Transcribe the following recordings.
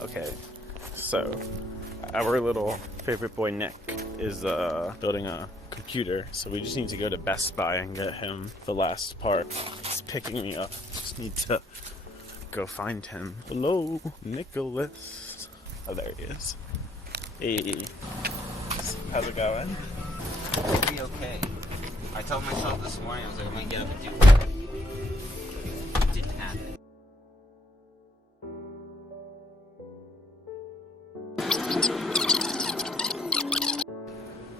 Okay, so our little favorite boy Nick is building a computer, so we just need to go to Best Buy and get him the last part. He's picking me up. Just need to go find him. Hello, Nicholas. Oh, there he is. Hey, how's it going? It'll be okay. I told myself this morning, I was like, I'm gonna get up and do it. It didn't happen.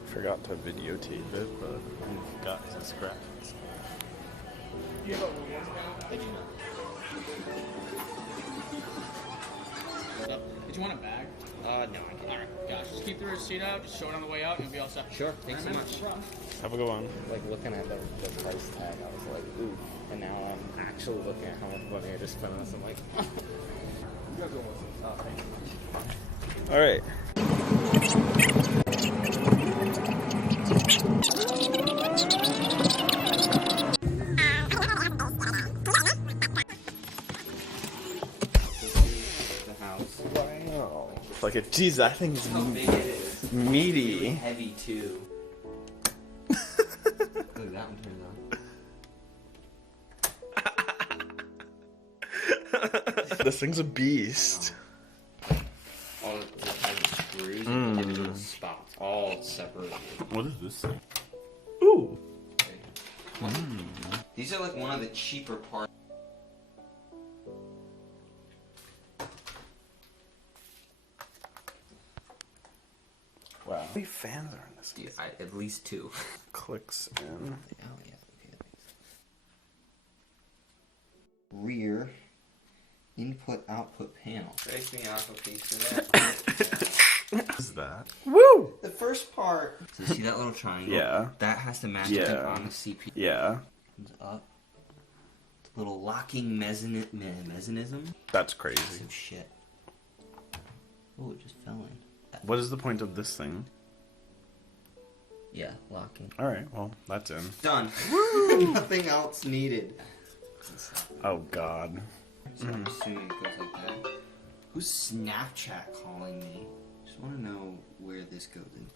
Forgot to videotape it, but we've got his graphics. I do not. Did you want a bag? No, I can't. Alright, gosh, just keep the receipt out, just show it on the way out, and you'll be all set. Sure, thanks so much. Have a good one. Like looking at the price tag, I was like, ooh. And now I'm actually looking at how much money I just spent on this. I'm like, you guys almost. Thank you. All right. The house. Wow. Like a geez, that thing's How big it is. meaty. Really heavy too. Look, that one turns on. This thing's a beast. All the heavy screws and individual spots, all separated. What is this thing? Ooh. These are like one of the cheaper parts. Wow. How many fans are in this? Dude, at least 2. Clicks in. Oh yeah, okay. Rear input output panel. Break me off a piece of that. What is that? Woo! The first part. So see that little triangle? Yeah. That has to match Yeah. it on the CPU. Yeah. Comes up. Little locking mechanism. That's crazy. Some shit. Oh, it just fell in. What is the point of this thing? Yeah, locking. Alright, well, that's in. Done. Nothing else needed. Oh god. So I'm assuming it goes like that. Who's Snapchat calling me? Just want to know where this goes in.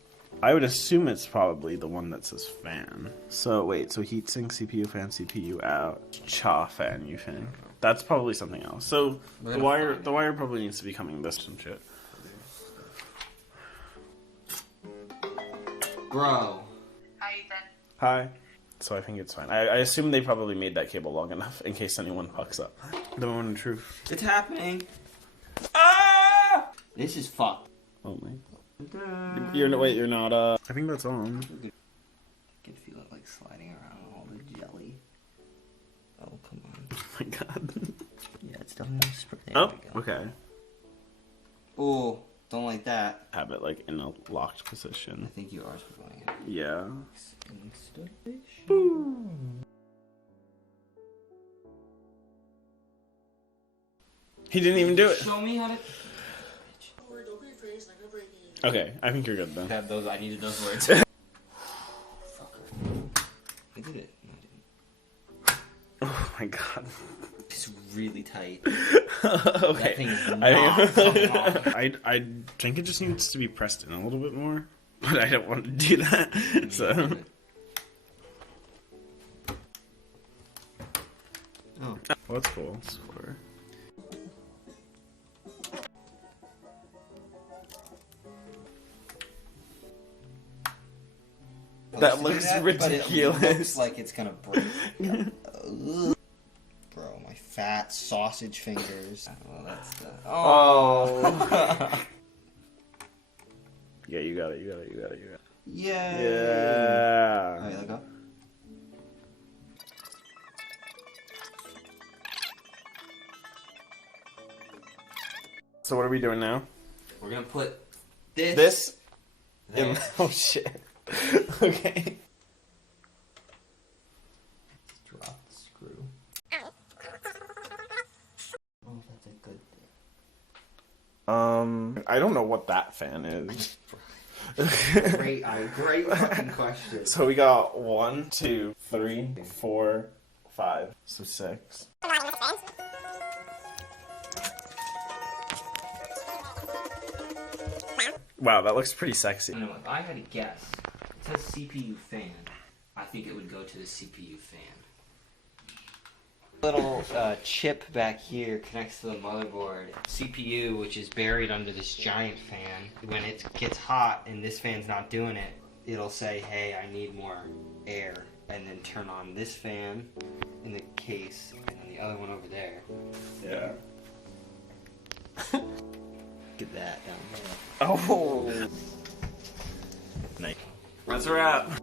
I would assume it's probably the one that says fan. So wait, so heatsink, CPU fan, CPU out, cha fan, you think? That's probably something else. So the wire probably needs to be coming this some shit. Bro. Hi, Ethan. Hi. So I think it's fine. I assume they probably made that cable long enough in case anyone fucks up. The moment of truth. It's happening. Ah! This is fucked. Oh my. You're not, I think that's on. I can feel it like sliding around all the jelly. Oh, come on. Oh my god. Yeah, it's definitely spray. Oh, okay. Oh, don't like that. Have it like in a locked I position. think you are spraying it. Yeah. Installation. He didn't even do it. Show me how to. Okay, I think you're good then. Have those. I needed those words. Fucker. I did it. No, I didn't. Oh my god. It's really tight. Okay. That thing is not coming off. I think it just needs to be pressed in a little bit more, but I don't want to do that. So. Oh. Well, that's cool. That looks ridiculous. But it looks like it's gonna break. Bro, my fat sausage fingers. Oh, that's the. Oh. Yeah, you got it. Yeah. Yeah. Alright, let go. So what are we doing now? We're gonna put this. This? There. Oh shit. Okay. Drop the screw. Oh, that's a good thing. I don't know what that fan is. Great fucking question. So we got 1, 2, 3, 4, 5, so 6. Wow, that looks pretty sexy. I know, if I had to guess, it says CPU fan. I think it would go to the CPU fan. Little chip back here connects to the motherboard. CPU, which is buried under this giant fan. When it gets hot and this fan's not doing it, it'll say, hey, I need more air. And then turn on this fan in the case, and then the other one over there. Yeah. Get that down there. Oh. Nice. That's a wrap.